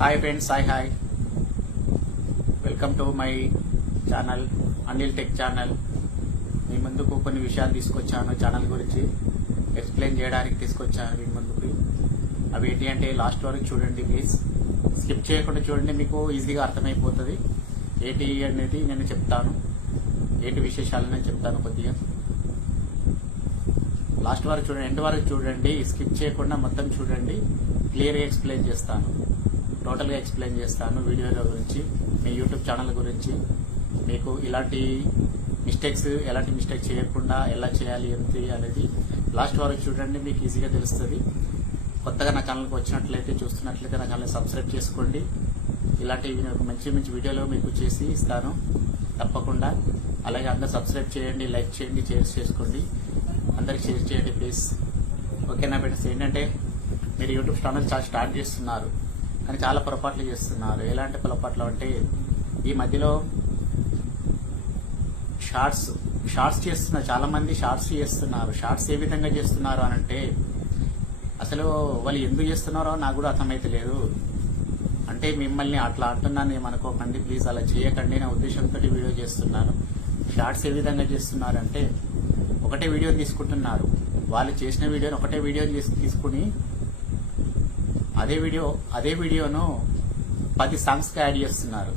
Hi friends, hi welcome to my channel Anil tech channel. మీ ముందుకు కొన్ని విషయాలు తీసుకొచ్చాను. ఛానల్ గురించి ఎక్స్ప్లెయిన్ చేయడానికి తీసుకొచ్చాను మీ ముందుకు. అవి ఏంటి అంటే లాస్ట్ వరకు చూడండి ప్లీజ్, స్కిప్ చేయకుండా చూడండి, మీకు ఈజీగా అర్థమైపోతుంది. ఏంటి అనేది నేను చెప్తాను, ఏంటి విశేషాలు నేను చెప్తాను. కొద్దిగా లాస్ట్ వరకు చూడండి, ఎండ్ వరకు చూడండి, స్కిప్ చేయకుండా మొత్తం చూడండి. క్లియర్గా ఎక్స్ప్లెయిన్ చేస్తాను, టోటల్గా ఎక్స్ప్లెయిన్ చేస్తాను వీడియోల గురించి, మీ యూట్యూబ్ ఛానల్ గురించి. మీకు ఎలాంటి మిస్టేక్స్ చేయకుండా ఎలా చేయాలి ఏంటి అనేది లాస్ట్ వరకు చూడండి, మీకు ఈజీగా తెలుస్తుంది. కొత్తగా నా ఛానల్కి వచ్చినట్లయితే, చూస్తున్నట్లయితే నా ఛానల్ సబ్స్క్రైబ్ చేసుకోండి. ఇలాంటి మంచి మంచి వీడియోలు మీకు చేసి ఇస్తాను తప్పకుండా. అలాగే అందరూ సబ్స్క్రైబ్ చేయండి, లైక్ చేయండి, షేర్ చేసుకోండి, అందరికి షేర్ చేయండి ప్లీజ్. ఓకేనా ఫ్రెండ్స్? ఏంటంటే మీరు యూట్యూబ్ ఛానల్ స్టార్ట్ చేస్తున్నారు కానీ చాలా పొరపాట్లు చేస్తున్నారు. ఎలాంటి పొరపాట్లు అంటే ఈ మధ్యలో షార్ట్స్ చేస్తున్నారు, చాలా మంది షార్ట్స్ చేస్తున్నారు. షార్ట్స్ ఏ విధంగా చేస్తున్నారు అని అంటే అసలు వాళ్ళు ఎందుకు చేస్తున్నారో నాకు కూడా అర్థమైతే లేదు. అంటే మిమ్మల్ని అట్లా అంటున్నాను ఏమనుకోకండి ప్లీజ్, అలా చేయకండి. నా ఉద్దేశంతో వీడియో చేస్తున్నాను. షార్ట్స్ ఏ విధంగా చేస్తున్నారంటే ఒకటే వీడియో తీసుకుంటున్నారు. వాళ్ళు చేసిన వీడియోని ఒకటే వీడియోని తీసుకుని అదే వీడియోను 10 సాంగ్స్కి యాడ్ చేస్తున్నారు.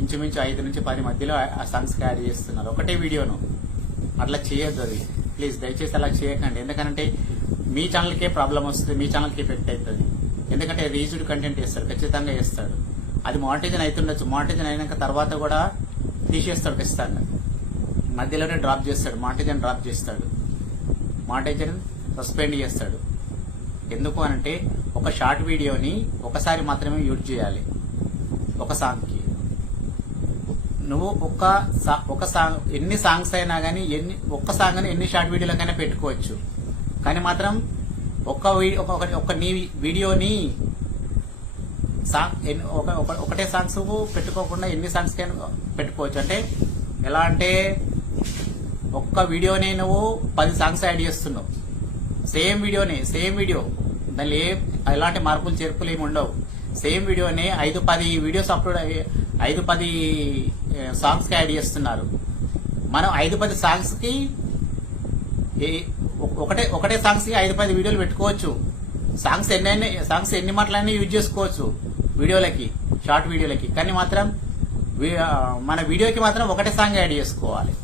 ఇంచుమించు 5 నుంచి 10 మధ్యలో ఆ సాంగ్స్కి యాడ్ చేస్తున్నారు ఒకటే వీడియోను. అట్లా చేయొద్దు, అది ప్లీజ్ దయచేసి అలా చేయకండి. ఎందుకంటే మీ ఛానల్కే ప్రాబ్లం వస్తుంది, మీ ఛానల్కి ఎఫెక్ట్ అవుతుంది. ఎందుకంటే రీజ్డ్ కంటెంట్ చేస్తాడు, ఖచ్చితంగా చేస్తాడు. అది మానిటైజేషన్ అవుతుండొచ్చు, మానిటైజేషన్ అయినాక తర్వాత కూడా తీసేస్తాడు ఖచ్చితంగా. మధ్యలోనే డ్రాప్ చేస్తాడు, మానిటైజేషన్ డ్రాప్ చేస్తాడు, మానిటైజేషన్ సస్పెండ్ చేస్తాడు. ఎందుకు అనంటే ఒక షార్ట్ వీడియోని ఒకసారి మాత్రమే యూజ్ చేయాలి. ఒక సాంగ్కి నువ్వు ఒక సాంగ్ ఎన్ని సాంగ్స్ అయినా కానీ ఒక్క సాంగ్ అని ఎన్ని షార్ట్ వీడియోలకైనా పెట్టుకోవచ్చు. కానీ మాత్రం ఒక నీ వీడియోని ఒకటే సాంగ్స్ పెట్టుకోకుండా ఎన్ని సాంగ్స్ కైనా పెట్టుకోవచ్చు. అంటే ఎలా అంటే ఒక్క వీడియోని నువ్వు 10 సాంగ్స్ యాడ్ చేస్తున్నావు. సేమ్ వీడియో దానిలో ఎలాంటి మార్పులు చేర్పులు ఏమి ఉండవు. సేమ్ వీడియోని 5-10 వీడియోస్ అప్లోడ్ 5-10 సాంగ్స్ కి యాడ్ చేస్తున్నారు. మనం 5-10 సాంగ్స్ కి ఒకటే సాంగ్స్ కి 5-10 వీడియోలు పెట్టుకోవచ్చు. సాంగ్స్ ఎన్ని మాటలైనా యూజ్ చేసుకోవచ్చు వీడియోలకి, షార్ట్ వీడియోలకి. కానీ మాత్రం మన వీడియోకి మాత్రం ఒకటే సాంగ్ యాడ్ చేసుకోవాలి.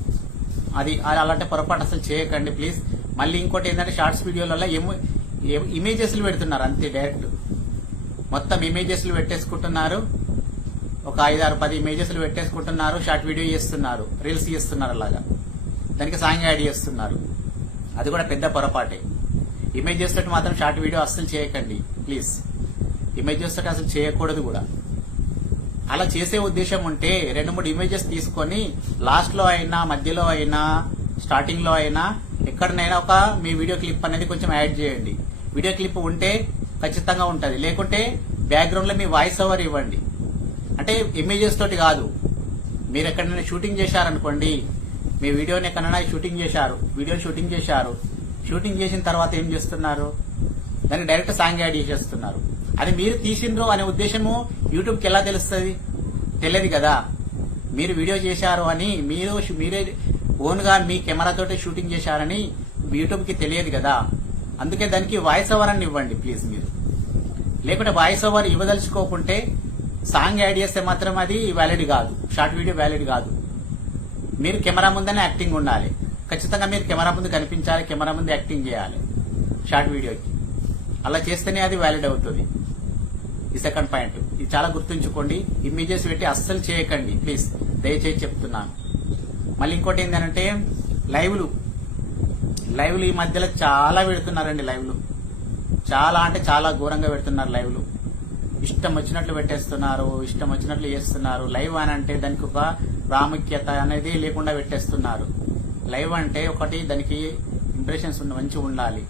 అది అలాంటి పొరపాటు అసలు చేయకండి ప్లీజ్. మళ్ళీ ఇంకోటి ఏంటంటే షార్ట్స్ వీడియోలలో ఇమేజెస్లు పెడుతున్నారు, అంతే డైరెక్ట్ మొత్తం ఇమేజెస్లు పెట్టేసుకుంటున్నారు. ఒక 5-6-10 ఇమేజెస్లు పెట్టేసుకుంటున్నారు, షార్ట్ వీడియో చేస్తున్నారు, రీల్స్ చేస్తున్నారు. అలాగా దానికి సాంగ్ యాడ్ చేస్తున్నారు. అది కూడా పెద్ద పొరపాటే. ఇమేజెస్ తోటి మాత్రం షార్ట్ వీడియో అస్సలు చేయకండి ప్లీజ్. ఇమేజెస్ తోటి అసలు చేయకూడదు కూడా. అలా చేసే ఉద్దేశం ఉంటే 2-3 ఇమేజెస్ తీసుకొని లాస్ట్ లో అయినా, మధ్యలో అయినా, స్టార్టింగ్ లో అయినా, ఎక్కడనైనా ఒక మీ వీడియో క్లిప్ అనేది కొంచెం యాడ్ చేయండి. వీడియో క్లిప్ ఉంటే ఖచ్చితంగా ఉంటుంది, లేకుంటే బ్యాక్గ్రౌండ్ లో మీ వాయిస్ ఓవర్ ఇవ్వండి. అంటే ఇమేజెస్ తోటి కాదు. మీరు ఎక్కడైనా షూటింగ్ చేశారనుకోండి, మీ వీడియోని ఎక్కడైనా షూటింగ్ చేశారు, షూటింగ్ చేసిన తర్వాత ఏం చేస్తున్నారు, దానికి డైరెక్ట్ సాంగ్ యాడ్ చేసేస్తున్నారు. అది మీరు తీసిండ్రు అనే ఉద్దేశము యూట్యూబ్కి ఎలా తెలుస్తుంది? తెలియదు కదా. మీరు వీడియో చేశారు అని మీరే ఓన్ గా మీ కెమెరాతోటి షూటింగ్ చేశారని యూట్యూబ్కి తెలియదు కదా. అందుకే దానికి వాయిస్ ఓవర్ అని ఇవ్వండి ప్లీజ్ మీరు. లేకుంటే వాయిస్ ఓవర్ ఇవ్వదలుచుకోకుంటే సాంగ్ యాడ్ చేస్తే మాత్రం అది వ్యాలిడ్ కాదు, షార్ట్ వీడియో వ్యాలిడ్ కాదు. మీరు కెమెరా ముందనే యాక్టింగ్ ఉండాలి. ఖచ్చితంగా మీరు కెమెరా ముందు కనిపించాలి, కెమెరా ముందు యాక్టింగ్ చేయాలి షార్ట్ వీడియోకి. అలా చేస్తేనే అది వ్యాలిడ్ అవుతుంది. ఈ సెకండ్ పాయింట్, ఇది చాలా గుర్తుంచుకోండి. ఇమేజెస్ పెట్టి అస్సలు చేయకండి ప్లీజ్, దయచేసి చెప్తున్నాను. మళ్ళీ ఇంకోటి ఏంటంటే లైవ్లు ఈ మధ్యలో చాలా పెడుతున్నారండి. లైవ్లు చాలా అంటే చాలా ఘోరంగా పెడుతున్నారు. లైవ్లు ఇష్టం వచ్చినట్లు పెట్టేస్తున్నారు, ఇష్టం వచ్చినట్లు చేస్తున్నారు. లైవ్ అని అంటే దానికి ఒక ప్రాముఖ్యత అనేది లేకుండా పెట్టేస్తున్నారు. లైవ్ అంటే ఒకటి దానికి ఇంప్రెషన్స్ మంచిగా ఉండాలి.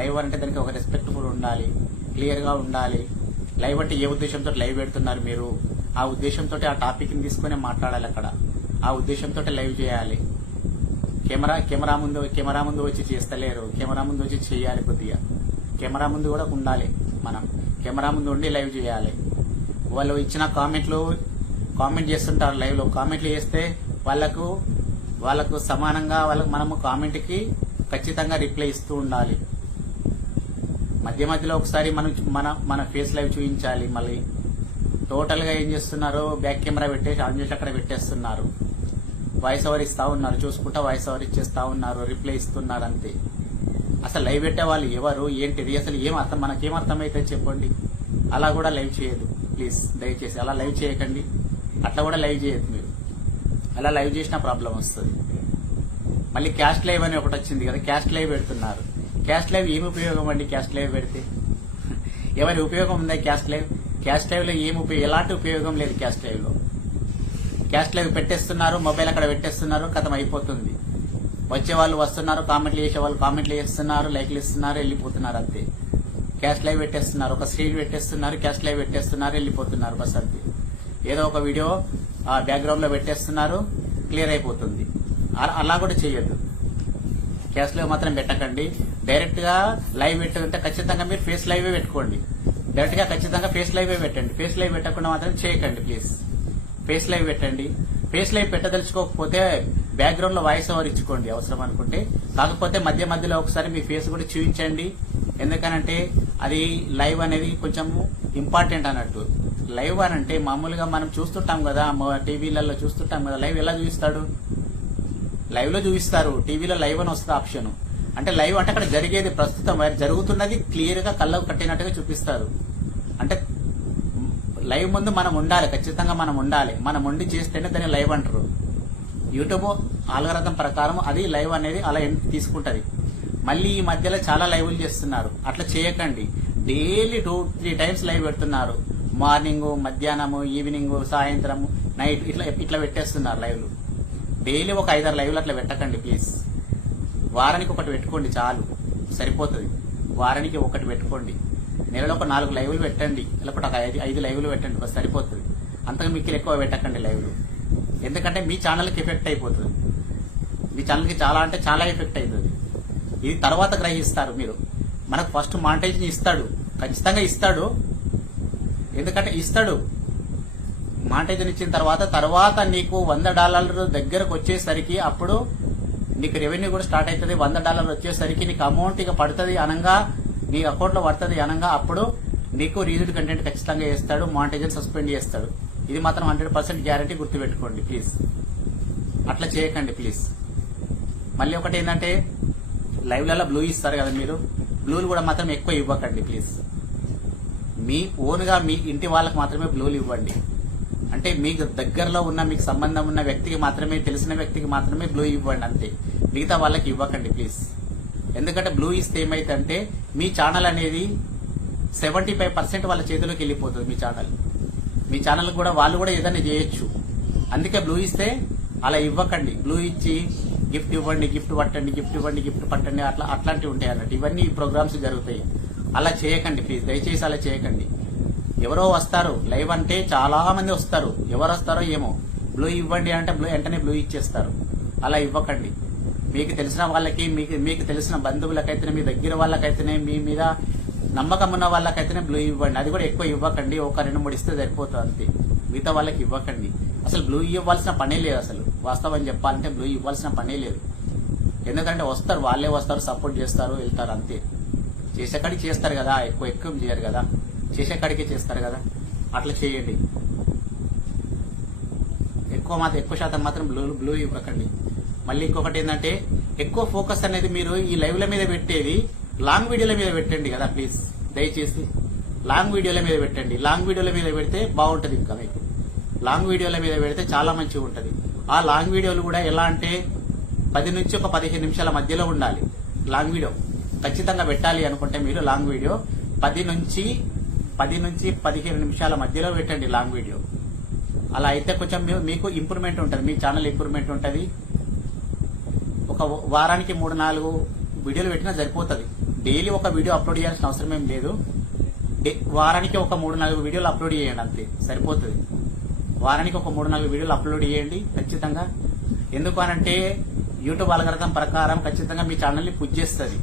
లైవ్ అంటే దానికి ఒక రెస్పెక్ట్ఫుల్ ఉండాలి, క్లియర్ గా ఉండాలి. లైవ్ అంటే ఏ ఉద్దేశంతో లైవ్ పెడుతున్నారు మీరు, ఆ ఉద్దేశంతో ఆ టాపిక్ ని తీసుకుని మాట్లాడాలి అక్కడ. ఆ ఉద్దేశంతో లైవ్ చేయాలి. కెమెరా ముందు వచ్చి చేస్తలేరు, కెమెరా ముందు వచ్చి చేయాలి. కొద్దిగా కెమెరా ముందు కూడా ఉండాలి మనం. కెమెరా ముందు ఉండి లైవ్ చేయాలి. వాళ్ళు ఇచ్చిన కామెంట్ చేస్తుంటారు లైవ్ లో. కామెంట్లు చేస్తే వాళ్ళకు సమానంగా మనము కామెంట్కి ఖచ్చితంగా రిప్లై ఇస్తూ ఉండాలి. మధ్య మధ్యలో ఒకసారి మన ఫేస్ లైవ్ చూపించాలి. మళ్ళీ టోటల్ గా ఏం చేస్తున్నారు, బ్యాక్ కెమెరా పెట్టేసి ఆన్ చేసి అక్కడ పెట్టేస్తున్నారు. వాయిస్ ఓవర్ ఇస్తా ఉన్నారు, చూసుకుంటా వాయిస్ ఓవర్ ఇచ్చేస్తా ఉన్నారు, రిప్లై ఇస్తున్నారు అంతే. అసలు లైవ్ పెట్టే వాళ్ళు ఎవరు ఏంటిది అసలు మనకేం అర్థమైతే చెప్పండి. అలా కూడా లైవ్ చేయదు ప్లీజ్, దయచేసి అలా లైవ్ చేయకండి. అట్లా కూడా లైవ్ చేయదు మీరు. అలా లైవ్ చేసిన ప్రాబ్లం వస్తుంది. మళ్ళీ క్యాస్ట్ లైవ్ అని ఒకటి వచ్చింది కదా, క్యాస్ట్ లైవ్ పెడుతున్నారు. క్యాస్ట్ లైవ్ ఏమి ఉపయోగం అండి? క్యాస్ట్ లైవ్ పెడితే ఎవరి ఉపయోగం ఉందా? క్యాస్ట్ లైవ్ లో ఎలాంటి ఉపయోగం లేదు. క్యాస్ట్ లైవ్ పెట్టేస్తున్నారు, మొబైల్ అక్కడ పెట్టేస్తున్నారు, కథం అయిపోతుంది. వచ్చే వాళ్ళు వస్తున్నారు, కామెంట్లు చేసే వాళ్ళు కామెంట్లు చేస్తున్నారు, లైక్లు ఇస్తున్నారు, వెళ్ళిపోతున్నారు అంతే. క్యాస్ట్ లైవ్ పెట్టేస్తున్నారు, ఒక స్క్రీన్ పెట్టేస్తున్నారు, క్యాస్ట్ లైవ్ పెట్టేస్తున్నారు, వెళ్ళిపోతున్నారు బస్ అంతే. ఏదో ఒక వీడియో ఆ బ్యాక్గ్రౌండ్ లో పెట్టేస్తున్నారు, క్లియర్ అయిపోతుంది. అలా కూడా చేయొద్దు. క్యాస్ట్ లైవ్ మాత్రం పెట్టకండి. డైరెక్ట్ గా లైవ్ పెట్టుకుంటే ఖచ్చితంగా మీరు ఫేస్ లైవ్ పెట్టుకోండి. డైరెక్ట్ గా ఖచ్చితంగా ఫేస్ లైవ్ పెట్టండి. ఫేస్ లైవ్ పెట్టకుండా మాత్రం చేయకండి ప్లీజ్. ఫేస్ లైవ్ పెట్టండి. ఫేస్ లైవ్ పెట్టదలుచుకోకపోతే బ్యాక్గ్రౌండ్ లో వాయిస్ ఓవర్ ఇచ్చుకోండి అవసరం అనుకుంటే. కాకపోతే మధ్య మధ్యలో ఒకసారి మీ ఫేస్ కూడా చూపించండి. ఎందుకనంటే అది లైవ్ అనేది కొంచెం ఇంపార్టెంట్ అన్నట్టు. లైవ్ అని అంటే మామూలుగా మనం చూస్తుంటాం కదా, టీవీలలో చూస్తుంటాం కదా. లైవ్ ఎలా చూపిస్తాడు? లైవ్ లో చూపిస్తారు, టీవీలో లైవ్ అని వస్తుంది ఆప్షన్. అంటే లైవ్ అంటే అక్కడ జరిగేది ప్రస్తుతం జరుగుతున్నది క్లియర్ గా కళ్ళకు కట్టినట్టుగా చూపిస్తారు. అంటే లైవ్ ముందు మనం ఉండాలి, ఖచ్చితంగా మనం ఉండాలి. మనం ఉండి చేస్తేనే దాన్ని లైవ్ అంటారు. యూట్యూబ్ ఆల్గరిథం ప్రకారం అది లైవ్ అనేది అలా తీసుకుంటది. మళ్ళీ ఈ మధ్యలో చాలా లైవ్లు చేస్తున్నారు. అట్లా చేయకండి. డైలీ 2-3 టైమ్స్ లైవ్ పెడుతున్నారు. మార్నింగ్, మధ్యాహ్నము, ఈవినింగ్, సాయంత్రం, నైట్ ఇట్లా పెట్టేస్తున్నారు లైవ్లు. డైలీ ఒక 5-6 లైవ్లు అట్లా పెట్టకండి ప్లీజ్. వారానికి ఒకటి పెట్టుకోండి చాలు, సరిపోతుంది. వారానికి ఒకటి పెట్టుకోండి. నెలలో ఒక 4 లైవ్లు పెట్టండి, లేకపోతే ఒక 5 లైవ్లు పెట్టండి, బస్ సరిపోతుంది. అంతకు మీకు ఎక్కువ పెట్టకండి లైవ్లు. ఎందుకంటే మీ ఛానల్కి ఎఫెక్ట్ అయిపోతుంది. మీ ఛానల్కి చాలా ఎఫెక్ట్ అవుతుంది. ఇది తర్వాత గ్రహిస్తారు మీరు. మనకు ఫస్ట్ మానిటైజేషన్ ఇస్తాడు, ఖచ్చితంగా ఇస్తాడు. ఎందుకంటే ఇస్తాడు. మానిటైజేషన్ ఇచ్చిన తర్వాత నీకు $100 దగ్గరకు వచ్చేసరికి అప్పుడు నీకు రెవెన్యూ కూడా స్టార్ట్ అవుతుంది. $100 వచ్చేసరికి నీకు అమౌంట్ ఇక పడుతుంది అనగా, నీ అకౌంట్ లో పడుతుంది అనగా, అప్పుడు నీకు రీజన్ కంటెంట్ ఖచ్చితంగా చేస్తాడు, మానిటైజేషన్ సస్పెండ్ చేస్తాడు. ఇది మాత్రం 100% గ్యారంటీ, గుర్తుపెట్టుకోండి ప్లీజ్. అట్లా చేయకండి ప్లీజ్. మళ్ళీ ఒకటి ఏంటంటే లైవ్లలో బ్లూ ఇస్తారు కదా మీరు, బ్లూలు కూడా మాత్రం ఎక్కువ ఇవ్వకండి ప్లీజ్. మీ ఓన్ గా మీ ఇంటి వాళ్ళకి మాత్రమే బ్లూలు ఇవ్వండి. అంటే మీకు దగ్గరలో ఉన్న, మీకు సంబంధం ఉన్న వ్యక్తికి మాత్రమే, తెలిసిన వ్యక్తికి మాత్రమే బ్లూ ఇవ్వండి అంతే. మిగతా వాళ్ళకి ఇవ్వకండి ప్లీజ్. ఎందుకంటే బ్లూ ఇస్తే ఏమైతే మీ ఛానల్ అనేది 75% వాళ్ళ చేతిలోకి వెళ్ళిపోతుంది. మీ ఛానల్ కూడా వాళ్ళు కూడా ఏదైనా చేయొచ్చు. అందుకే బ్లూ ఇస్తే అలా ఇవ్వకండి. బ్లూ ఇచ్చి గిఫ్ట్ ఇవ్వండి, గిఫ్ట్ పట్టండి, గిఫ్ట్ ఇవ్వండి, గిఫ్ట్ పట్టండి, అట్లాంటివి ఉంటాయి అన్నట్టు. ఇవన్నీ ప్రోగ్రామ్స్ జరుగుతాయి. అలా చేయకండి ప్లీజ్, దయచేసి అలా చేయకండి. ఎవరో వస్తారు లైవ్ అంటే, చాలా మంది వస్తారు. ఎవరు వస్తారో ఏమో, బ్లూ ఇవ్వండి అంటే వెంటనే బ్లూ ఇచ్చేస్తారు. అలా ఇవ్వకండి. మీకు తెలిసిన వాళ్ళకి, మీకు తెలిసిన బంధువులకైతేనే, మీ దగ్గర వాళ్ళకైతేనే, మీ మీద నమ్మకం ఉన్న వాళ్ళకైతేనే బ్లూ ఇవ్వండి. అది కూడా ఎక్కువ ఇవ్వకండి. ఒక 2-3 ఇస్తే సరిపోతుంది అంతే. మిగతా వాళ్ళకి ఇవ్వకండి. అసలు బ్లూ ఇవ్వాల్సిన పనే లేదు. అసలు వాస్తవం చెప్పాలంటే బ్లూ ఇవ్వాల్సిన పనే లేదు. ఎందుకంటే వస్తారు, వాళ్ళే వస్తారు, సపోర్ట్ చేస్తారు, వెళ్తారు అంతే. చేసేకాడికి చేస్తారు కదా, ఎక్కువ చేయరు కదా, చేసేకాడికే చేస్తారు కదా. అట్లా చేయండి. ఎక్కువ శాతం మాత్రం బ్లూ ఇవ్వకండి. మళ్ళీ ఇంకొకటి ఏంటంటే, ఎక్కువ ఫోకస్ అనేది మీరు ఈ లైవ్ల మీద పెట్టేది లాంగ్ వీడియోల మీద పెట్టండి కదా ప్లీజ్. దయచేసి లాంగ్ వీడియోల మీద పెట్టండి. లాంగ్ వీడియోల మీద పెడితే బాగుంటది. ఇంకా మీకు లాంగ్ వీడియోల మీద పెడితే చాలా మంచిగా ఉంటది. ఆ లాంగ్ వీడియోలు కూడా ఎలా అంటే 10 నుంచి ఒక 15 నిమిషాల మధ్యలో ఉండాలి. లాంగ్ వీడియో ఖచ్చితంగా పెట్టాలి అనుకుంటే మీరు లాంగ్ వీడియో 10 నుంచి 15 నిమిషాల మధ్యలో పెట్టండి లాంగ్ వీడియో. అలా అయితే కొంచెం మీకు ఇంప్రూవ్మెంట్ ఉంటుంది, మీ ఛానల్ ఇంప్రూవ్మెంట్ ఉంటుంది. ఒక వారానికి 3-4 వీడియోలు పెట్టినా సరిపోతుంది. డైలీ ఒక వీడియో అప్లోడ్ చేయాల్సిన అవసరం ఏం లేదు. వారానికి ఒక 3-4 వీడియోలు అప్లోడ్ చేయండి అంతే, సరిపోతుంది. వారానికి ఒక 3-4 వీడియోలు అప్లోడ్ చేయండి ఖచ్చితంగా. ఎందుకు అనంటే యూట్యూబ్ అల్గోరిథం ప్రకారం ఖచ్చితంగా మీ ఛానల్ని పుష్ చేస్తుంది.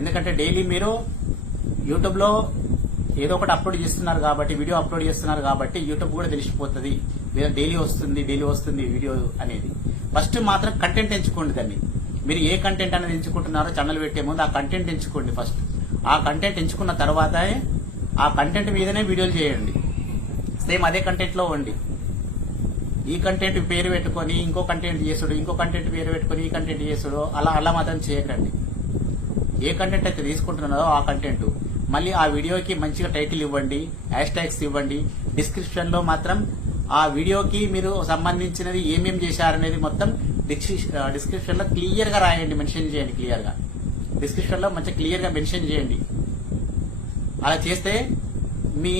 ఎందుకంటే డైలీ మీరు యూట్యూబ్ లో ఏదో ఒకటి అప్లోడ్ చేస్తున్నారు కాబట్టి, వీడియో అప్లోడ్ చేస్తున్నారు కాబట్టి యూట్యూబ్ కూడా తెలిసిపోతుంది డైలీ వస్తుంది వీడియో అనేది. ఫస్ట్ మాత్రం కంటెంట్ ఎంచుకోండి. దాన్ని మీరు ఏ కంటెంట్ అనేది ఎంచుకుంటున్నారో ఛానల్ పెట్టే ముందు ఆ కంటెంట్ ఎంచుకోండి ఫస్ట్. ఆ కంటెంట్ ఎంచుకున్న తర్వాత ఆ కంటెంట్ మీదనే వీడియోలు చేయండి. సేమ్ అదే కంటెంట్ లో ఉండి ఈ కంటెంట్ పేరు పెట్టుకొని ఇంకో కంటెంట్ చేసుడు, ఇంకో కంటెంట్ పేరు పెట్టుకొని ఈ కంటెంట్ చేసుడు, అలా మాత్రం చేయకండి. ఏ కంటెంట్ అయితే తీసుకుంటున్నారో ఆ కంటెంట్ మళ్ళీ ఆ వీడియోకి మంచిగా టైటిల్ ఇవ్వండి, హ్యాష్ ట్యాగ్స్ ఇవ్వండి. డిస్క్రిప్షన్ లో మాత్రం ఆ వీడియోకి మీరు సంబంధించినది ఏమేం చేశారనేది మొత్తం డిస్క్రిప్షన్ లో క్లియర్ గా రాయండి, మెన్షన్ చేయండి. క్లియర్ గా డిస్క్రిప్షన్ లో మంచిగా క్లియర్ గా మెన్షన్ చేయండి. అలా చేస్తే మీ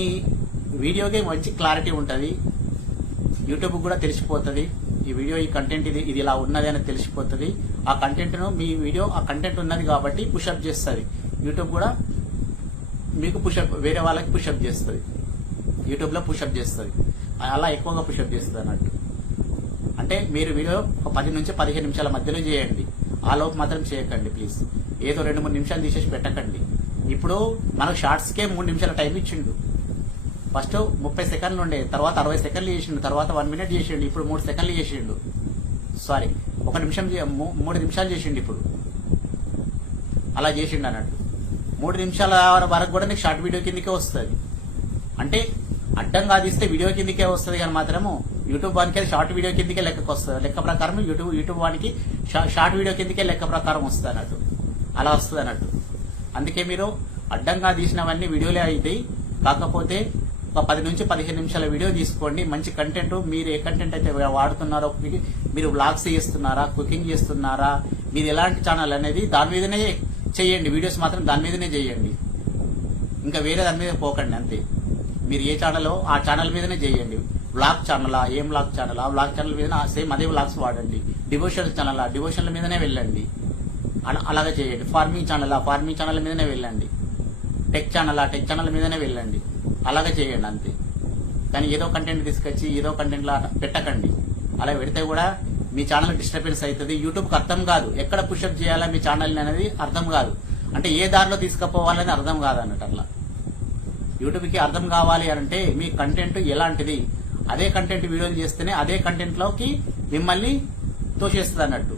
వీడియోకి మంచి క్లారిటీ ఉంటుంది. యూట్యూబ్ కూడా తెలిసిపోతుంది ఈ వీడియో, ఈ కంటెంట్ ఇది ఇలా ఉన్నది అని తెలిసిపోతుంది. ఆ కంటెంట్ ను మీ వీడియో ఆ కంటెంట్ ఉన్నది కాబట్టి పుషప్ చేస్తుంది యూట్యూబ్ కూడా. మీకు పుషప్ వేరే వాళ్ళకి పుషప్ చేస్తుంది, యూట్యూబ్ లో పుషప్ చేస్తుంది. అలా ఎక్కువగా పుషప్ చేస్తుంది అన్నట్టు. అంటే మీరు వీడియో 10 నుంచి 15 నిమిషాల మధ్యలో చేయండి. ఆ లోపు మాత్రం చేయకండి ప్లీజ్. ఏదో 2-3 నిమిషాలు తీసేసి పెట్టకండి. ఇప్పుడు మనకు షార్ట్స్ కే 3 నిమిషాల టైం ఇచ్చిండు. ఫస్ట్ 30 సెకండ్లు ఉండే, తర్వాత 60 సెకండ్లు చేసిండు, తర్వాత 1 మినిట్ చేసిండు, ఇప్పుడు 3 సెకండ్లు చేసిండు. సారీ 1 నిమిషం 3 నిమిషాలు చేసిండు ఇప్పుడు. అలా చేసిండు అన్నట్టు. 3 నిమిషాల వరకు కూడా నీకు షార్ట్ వీడియో కిందకే వస్తుంది. అంటే అడ్డంగా తీస్తే వీడియో కిందకే వస్తుంది, కానీ మాత్రము యూట్యూబ్ వానికి షార్ట్ వీడియో కిందకే లెక్కకు వస్తుంది. లెక్క ప్రకారం యూట్యూబ్ వానికి షార్ట్ వీడియో కిందకే లెక్క ప్రకారం వస్తుంది అన్నట్టు. అలా వస్తుంది అన్నట్టు. అందుకే మీరు అడ్డంగా తీసినవన్నీ వీడియోలే అవుతాయి. కాకపోతే ఒక 10 నుంచి 15 నిమిషాల వీడియో తీసుకోండి. మంచి కంటెంట్, మీరు ఏ కంటెంట్ అయితే వాడుతున్నారో, మీరు వ్లాగ్స్ చేస్తున్నారా, కుకింగ్ చేస్తున్నారా, మీరు ఎలాంటి ఛానల్ అనేది దాని మీదనే చేయండి. వీడియోస్ మాత్రం దాని మీదనే చేయండి. ఇంకా వేరే దాని మీద పోకండి. అంతే. మీరు ఏ ఛానల్ ఆ ఛానల్ మీదనే చేయండి. వ్లాగ్ ఛానల్ ఏం వ్లాగ్ ఛానల్ ఆ వ్లాగ్ ఛానల్ మీద సేమ్ అదే వ్లాగ్స్ వాడండి. డివోషనల్ ఛానల్ ఆ డివోషన్ల మీదనే వెళ్ళండి. అలాగే చేయండి. ఫార్మింగ్ ఛానల్ ఆ ఫార్మింగ్ ఛానల్ మీదనే వెళ్ళండి. టెక్ ఛానల్ ఆ టెక్ ఛానల్ మీదనే వెళ్ళండి. అలాగే చేయండి అంతే. కానీ ఏదో కంటెంట్ తీసుకొచ్చి ఏదో కంటెంట్ లా పెట్టకండి. అలా పెడితే కూడా మీ ఛానల్ డిస్టర్బెన్స్ అవుతుంది. యూట్యూబ్కి అర్థం కాదు ఎక్కడ పుషప్ చేయాలా మీ ఛానల్ అనేది అర్థం కాదు. అంటే ఏ దారిలో తీసుకుపోవాలని అర్థం కాదు అన్నట్టు. అట్లా యూట్యూబ్కి అర్థం కావాలి అంటే మీ కంటెంట్ ఎలాంటిది, అదే కంటెంట్ వీడియోలు చేస్తేనే అదే కంటెంట్ లోకి మిమ్మల్ని తోసేస్తుంది అన్నట్టు.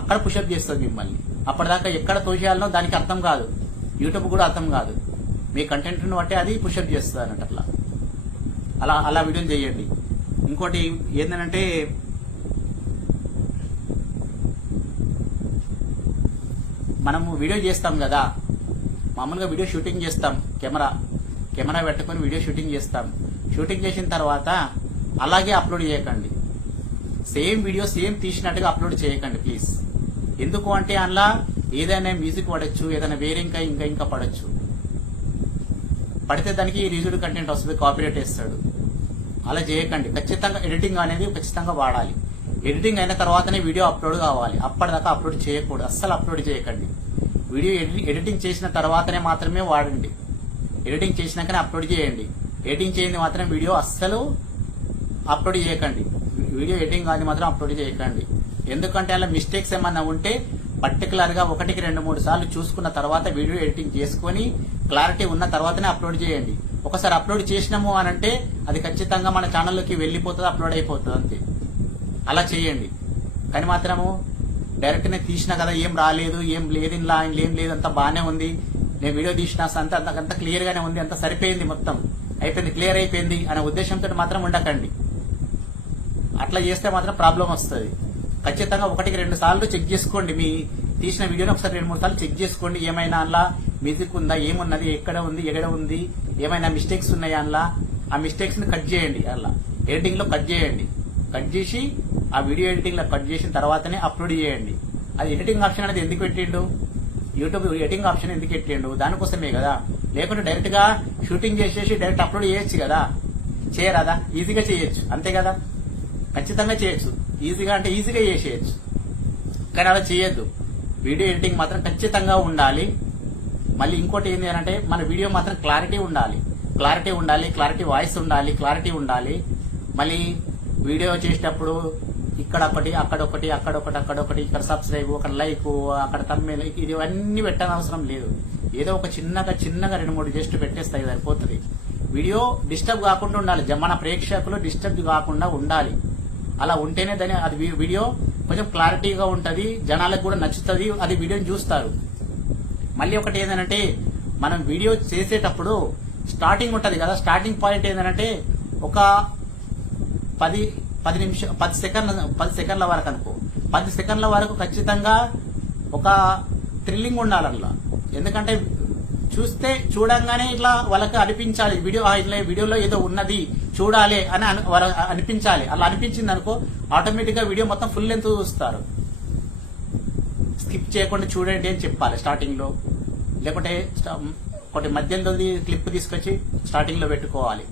అక్కడ పుషప్ చేస్తుంది మిమ్మల్ని. అప్పటిదాకా ఎక్కడ తోసేయాలనో దానికి అర్థం కాదు. యూట్యూబ్ కూడా అర్థం కాదు. మీ కంటెంట్ ను బట్టి అది పుషప్ చేస్తుంది అన్నట్టు. అలా వీడియోలు చేయండి. ఇంకోటి ఏంటంటే మనము వీడియో చేస్తాం కదా, మామూలుగా వీడియో షూటింగ్ చేస్తాం. కెమెరా పెట్టుకొని వీడియో షూటింగ్ చేస్తాం. షూటింగ్ చేసిన తర్వాత అలాగే అప్లోడ్ చేయకండి. సేమ్ వీడియో సేమ్ తీసినట్టుగా అప్లోడ్ చేయకండి ప్లీజ్. ఎందుకు అంటే అందులో ఏదైనా మ్యూజిక్ పడచ్చు, ఏదైనా వేరే ఇంకా పడచ్చు. పడితే దానికి రీజుడ్ కంటెంట్ వస్తుంది, కాపీరైట్ వేస్తాడు. అలా చేయకండి. ఖచ్చితంగా ఎడిటింగ్ అనేది ఖచ్చితంగా వాడాలి. ఎడిటింగ్ అయిన తర్వాతనే వీడియో అప్లోడ్ కావాలి. అప్పటిదాకా అప్లోడ్ చేయకూడదు. అస్సలు అప్లోడ్ చేయకండి. వీడియో ఎడిటింగ్ చేసిన తర్వాతనే మాత్రమే వాడండి. ఎడిటింగ్ చేసినాకనే అప్లోడ్ చేయండి. ఎడిటింగ్ చేయండి మాత్రం వీడియో అస్సలు అప్లోడ్ చేయకండి. వీడియో ఎడిటింగ్ కానీ మాత్రం అప్లోడ్ చేయకండి. ఎందుకంటే అలా మిస్టేక్స్ ఏమన్నా ఉంటే పర్టికులర్ గా 1-2-3 సార్లు చూసుకున్న తర్వాత వీడియో ఎడిటింగ్ చేసుకుని క్లారిటీ ఉన్న తర్వాతనే అప్లోడ్ చేయండి. ఒకసారి అప్లోడ్ చేసినాము అని అంటే అది ఖచ్చితంగా మన ఛానల్లోకి వెళ్ళిపోతుంది, అప్లోడ్ అయిపోతుంది అంతే. అలా చేయండి. కానీ మాత్రము డైరెక్ట్ నే తీసినా కదా, ఏం రాలేదు, ఏం లేదు, ఇలా ఏం లేదు, అంత బాగానే ఉంది, నేను వీడియో తీసినా అంత క్లియర్ గానే ఉంది, అంత సరిపోయింది, మొత్తం అయిపోయింది, క్లియర్ అయిపోయింది అనే ఉద్దేశంతో మాత్రం ఉండకండి. అట్లా చేస్తే మాత్రం ప్రాబ్లం వస్తుంది. ఖచ్చితంగా 1-2 సార్లు చెక్ చేసుకోండి. మీ తీసిన వీడియోని ఒకసారి 2-3 సార్లు చెక్ చేసుకోండి. ఏమైనా అందులో మ్యూజిక్ ఉందా, ఏమున్నది, ఎక్కడ ఉంది, ఏమైనా మిస్టేక్స్ ఉన్నాయా అందులో, ఆ మిస్టేక్స్ ని కట్ చేయండి. అలా ఎడిటింగ్ లో కట్ చేయండి. కట్ చేసి ఆ వీడియో ఎడిటింగ్ లో కట్ చేసిన తర్వాతనే అప్లోడ్ చేయండి. అది ఎడిటింగ్ ఆప్షన్ అనేది ఎందుకు పెట్టిండు, యూట్యూబ్ ఎడిటింగ్ ఆప్షన్ ఎందుకు పెట్టిండు, దానికోసమే కదా. లేకుంటే డైరెక్ట్ గా షూటింగ్ చేసేసి డైరెక్ట్ అప్లోడ్ చేయొచ్చు కదా. చేయరాదా? ఈజీగా చేయొచ్చు, అంతే కదా. ఖచ్చితంగా చేయొచ్చు. ఈజీగా అంటే ఈజీగా చేసేయచ్చు. కానీ అలా చేయొద్దు. వీడియో ఎడిటింగ్ మాత్రం ఖచ్చితంగా ఉండాలి. మళ్ళీ ఇంకోటి ఏంటి అంటే మన వీడియో మాత్రం క్లారిటీ ఉండాలి, క్లారిటీ వాయిస్ ఉండాలి, క్లారిటీ ఉండాలి. మళ్ళీ వీడియో చేసేటప్పుడు ఇక్కడ ఒకటి, అక్కడొకటి, ఇక్కడ సబ్స్క్రైబ్, అక్కడ లైక్, అక్కడ తమ్ముళ్ళు, ఇది అన్ని పెట్టనవసరం లేదు. ఏదో ఒక చిన్నగా 2-3 జస్ట్ పెట్టేస్తాయి సరిపోతుంది. వీడియో డిస్టర్బ్ కాకుండా ఉండాలి, మన ప్రేక్షకులు డిస్టర్బ్ కాకుండా ఉండాలి. అలా ఉంటేనే దాని అది వీడియో కొంచెం క్లారిటీగా ఉంటది, జనాలకు కూడా నచ్చుతుంది, అది వీడియోని చూస్తారు. మళ్ళీ ఒకటి ఏంటంటే మనం వీడియో చేసేటప్పుడు స్టార్టింగ్ ఉంటది కదా, స్టార్టింగ్ పాయింట్ ఏంటంటే ఒక 10 సెకండ్ల వరకు అనుకో, 10 సెకండ్ల వరకు ఖచ్చితంగా ఒక థ్రిల్లింగ్ ఉండాలి అందులో. ఎందుకంటే చూడంగానే ఇట్లా వాళ్ళకి అనిపించాలి, వీడియోలో ఏదో ఉన్నది చూడాలి అని అనిపించాలి. అలా అనిపించింది అనుకో, ఆటోమేటిక్ గా వీడియో మొత్తం ఫుల్ లెంత్ చూస్తారు. స్కిప్ చేయకుండా చూడండి అని చెప్పాలి స్టార్టింగ్ లో, లేకుంటే ఒకటి మధ్యలో క్లిప్ తీసుకొచ్చి స్టార్టింగ్ లో పెట్టుకోవాలి.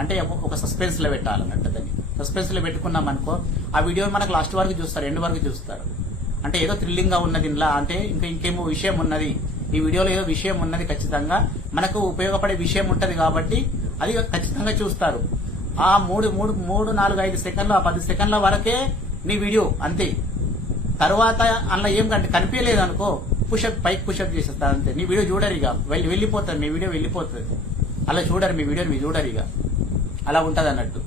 అంటే ఒక సస్పెన్స్ లో పెట్టాలన్నట్టు. దాన్ని సస్పెన్స్ లో పెట్టుకున్నాం అనుకో, ఆ వీడియో మనకు లాస్ట్ వరకు చూస్తారు, ఎండ్ వరకు చూస్తారు. అంటే ఏదో థ్రిల్లింగ్ గా ఉన్నది ఇంట్లో, అంటే ఇంకేమో విషయం ఉన్నది, ఈ వీడియోలో ఏదో విషయం ఉన్నది, ఖచ్చితంగా మనకు ఉపయోగపడే విషయం ఉంటది కాబట్టి అది ఖచ్చితంగా చూస్తారు. ఆ 3, 4, 5 సెకండ్లు, ఆ 10 సెకండ్ల వరకే నీ వీడియో అంతే. తర్వాత అందులో ఏం కనిపించలేదు అనుకో, పైకి పుషప్ చేసేస్తారు అంతే. నీ వీడియో చూడరు ఇక, వెళ్ళిపోతుంది మీ వీడియో, వెళ్ళిపోతుంది. అలా చూడరు మీ వీడియోని, మీరు చూడరు ఇక. అలా ఉంటది అన్నట్టు.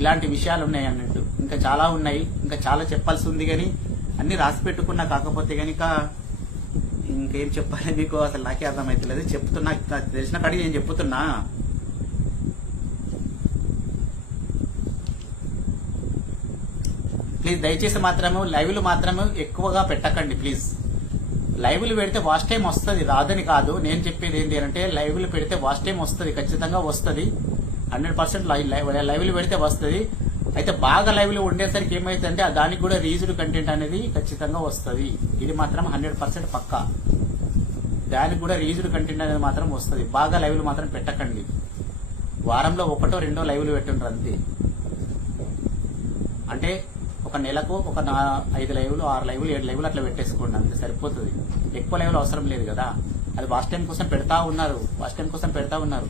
ఇలాంటి విషయాలు ఉన్నాయి అన్నట్టు. ఇంకా చాలా ఉన్నాయి, ఇంకా చాలా చెప్పాల్సి ఉంది, కానీ అన్ని రాసి పెట్టుకున్నా. కాకపోతే కనుక ఇంకేం చెప్పాలి మీకు అసలు నాకే అర్థమైతలేదు. చెప్తున్నా, నాకు తెలిసిన కాడికి నేను చెప్తున్నా. ప్లీజ్ దయచేసి మాత్రము లైవ్లు మాత్రము ఎక్కువగా పెట్టకండి ప్లీజ్. లైవ్లు పెడితే వాచ్ టైం వస్తుంది, రాదని కాదు. నేను చెప్పేది ఏంటి అంటే, లైవ్లు పెడితే వాచ్ టైం వస్తుంది, ఖచ్చితంగా వస్తుంది. 100% లైవ్లు పెడితే వస్తుంది. అయితే బాగా లైవ్లు ఉండేసరికి ఏమైతుందంటే దానికి కూడా రీజ్డ్ కంటెంట్ అనేది ఖచ్చితంగా వస్తుంది. ఇది మాత్రం 100% పక్కా. దానికి కూడా రీజ్డ్ కంటెంట్ అనేది మాత్రం వస్తుంది. బాగా లైవ్లు మాత్రం పెట్టకండి. వారంలో 1, 2 లైవ్లు పెట్టుండ్రు అంతే. అంటే ఒక నెలకు ఒక 5 లైవ్లు, 6 లైవ్లు, 7 లైవ్లు అట్లా పెట్టేసుకోండి, అంతే సరిపోతుంది. ఎక్కువ లైవ్లు అవసరం లేదు కదా. అది వాచ్ టైం కోసం పెడతా ఉన్నారు.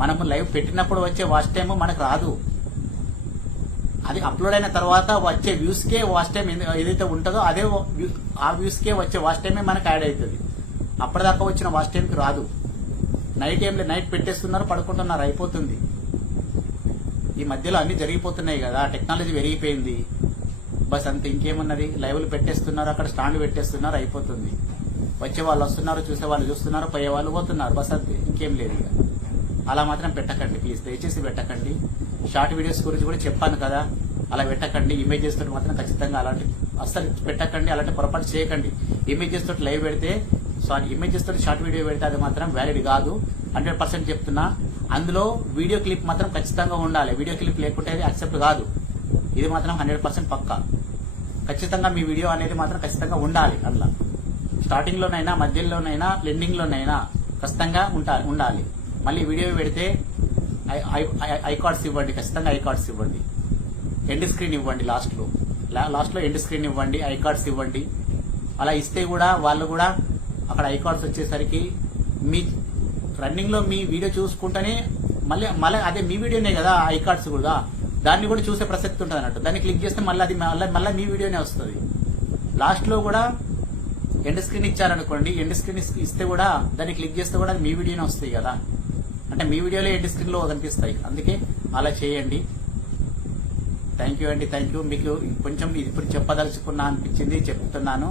మనము లైవ్ పెట్టినప్పుడు వచ్చే వాచ్ టైం మనకు రాదు. అది అప్లోడ్ అయిన తర్వాత వచ్చే వ్యూస్ కే వాచ్ టైం ఏదైతే ఉంటుందో అదే ఆ వ్యూస్ కే వచ్చే వాచ్ టైమే మనకు యాడ్ అవుతుంది. అప్పటిదాకా వచ్చిన వాచ్ టైంకి రాదు. నైట్ పెట్టేస్తున్నారు, పడుకుంటున్నారు, అయిపోతుంది. ఈ మధ్యలో అన్ని జరిగిపోతున్నాయి కదా, టెక్నాలజీ పెరిగిపోయింది. బస్ అంతే, ఇంకేమున్నది. లైవ్లు పెట్టేస్తున్నారు, అక్కడ స్టాండ్ పెట్టేస్తున్నారు, అయిపోతుంది. వచ్చే వాళ్ళు వస్తున్నారు, చూసే వాళ్ళు చూస్తున్నారు, పోయే వాళ్ళు పోతున్నారు, బస్ అంతే, ఇంకేం లేదు ఇక. అలా మాత్రం పెట్టకండి ప్లీజ్, దయచేసి పెట్టకండి. షార్ట్ వీడియోస్ గురించి కూడా చెప్పాను కదా, అలా పెట్టకండి. ఇమేజెస్ తోటి మాత్రం ఖచ్చితంగా అలాంటి అస్సలు పెట్టకండి, అలాంటి పొరపాటు చేయకండి. ఇమేజెస్ తోటి లైవ్ పెడితే, ఇమేజెస్ తోటి షార్ట్ వీడియో పెడితే అది మాత్రం వ్యాలిడ్ కాదు. 100% చెప్తున్నా. అందులో వీడియో క్లిప్ మాత్రం ఖచ్చితంగా ఉండాలి. వీడియో క్లిప్ లేకుంటే అది యాక్సెప్ట్ కాదు. ఇది మాత్రం 100% పక్కా. ఖచ్చితంగా మీ వీడియో అనేది మాత్రం ఖచ్చితంగా ఉండాలి. అందులో స్టార్టింగ్ లోనైనా, మధ్యలోనైనా, ఎండింగ్ లోనైనా ఖచ్చితంగా ఉండాలి. మళ్ళీ వీడియో పెడితే ఐ కార్డ్స్ ఇవ్వండి, ఖచ్చితంగా ఐ కార్డ్స్ ఇవ్వండి. ఎండ్ స్క్రీన్ ఇవ్వండి, లాస్ట్ లో ఎండ్ స్క్రీన్ ఇవ్వండి, ఐ కార్డ్స్ ఇవ్వండి. అలా ఇస్తే కూడా వాళ్ళు కూడా అక్కడ ఐ కార్డ్స్ వచ్చేసరికి మీ రన్నింగ్ లో మీ వీడియో చూసుకుంటేనే మళ్ళీ అదే మీ వీడియోనే కదా ఐ కార్డ్స్ కూడా, దాన్ని కూడా చూసే ప్రసక్తి ఉంటుంది అన్నట్టు. దాన్ని క్లిక్ చేస్తే మళ్ళీ అది మళ్ళీ మీ వీడియోనే వస్తుంది. లాస్ట్ లో కూడా ఎండ్ స్క్రీన్ ఇచ్చారనుకోండి, ఎండ్ స్క్రీన్ ఇస్తే కూడా దాన్ని క్లిక్ చేస్తే కూడా అది మీ వీడియోనే వస్తాయి కదా. అంటే మీ వీడియోలో ఎండ్ స్క్రీన్ లో కనిపిస్తాయి. అందుకే అలా చేయండి. థ్యాంక్ యూ అండి, థ్యాంక్ యూ. మీకు కొంచెం ఇప్పుడు చెప్పదలుచుకున్నా అనిపించింది, చెప్తున్నాను.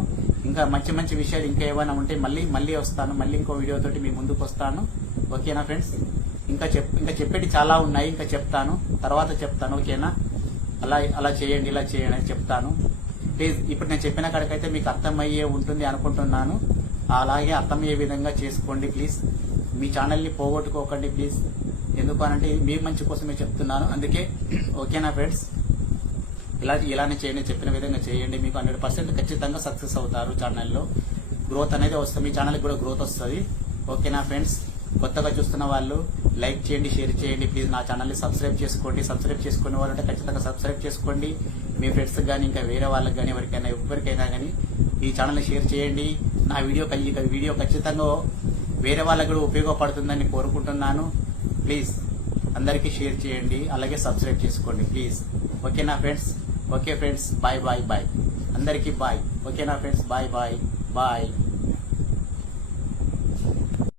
ఇంకా మంచి మంచి విషయాలు ఇంకా ఏమైనా ఉంటే మళ్ళీ వస్తాను. మళ్ళీ ఇంకో వీడియో తోటి మీ ముందుకు వస్తాను. ఓకేనా ఫ్రెండ్స్? ఇంకా చెప్పేటి చాలా ఉన్నాయి, ఇంకా చెప్తాను, తర్వాత చెప్తాను. ఓకేనా? అలా చేయండి, ఇలా చేయండి అని చెప్తాను. ప్లీజ్ ఇప్పుడు నేను చెప్పిన కాడికైతే మీకు అర్థమయ్యే ఉంటుంది అనుకుంటున్నాను. అలాగే అర్థమయ్యే విధంగా చేసుకోండి ప్లీజ్. మీ ఛానల్ని పోగొట్టుకోకండి ప్లీజ్. ఎందుకు అనంటే మీ మంచి కోసమే చెప్తున్నాను, అందుకే. ఓకేనా ఫ్రెండ్స్? ఇలానే చేయండి, చెప్పిన విధంగా చేయండి. మీకు 100% ఖచ్చితంగా సక్సెస్ అవుతారు. ఛానల్లో గ్రోత్ అనేది వస్తుంది, మీ ఛానల్కి కూడా గ్రోత్ వస్తుంది. ఓకేనా ఫ్రెండ్స్? కొత్తగా చూస్తున్న వాళ్ళు లైక్ చేయండి, షేర్ చేయండి ప్లీజ్. నా ఛానల్ని సబ్స్క్రైబ్ చేసుకోండి. సబ్స్క్రైబ్ చేసుకునే వాళ్ళంటే ఖచ్చితంగా సబ్స్క్రైబ్ చేసుకోండి. మీ ఫ్రెండ్స్ కానీ, ఇంకా వేరే వాళ్ళకి కానీ, ఎవరికైనా కానీ ఈ ఛానల్ని షేర్ చేయండి. నా వీడియో ఖచ్చితంగా వేరే వాళ్ళకి కూడా ఉపయోగపడుతుందని కోరుకుంటున్నాను. ప్లీజ్ అందరికీ షేర్ చేయండి, అలాగే సబ్స్క్రైబ్ చేసుకోండి ప్లీజ్. ఓకేనా friends? Okay friends, bye bye bye. అందరికీ బాయ్. ఓకేనా ఫ్రెండ్స్? Bye bye bye.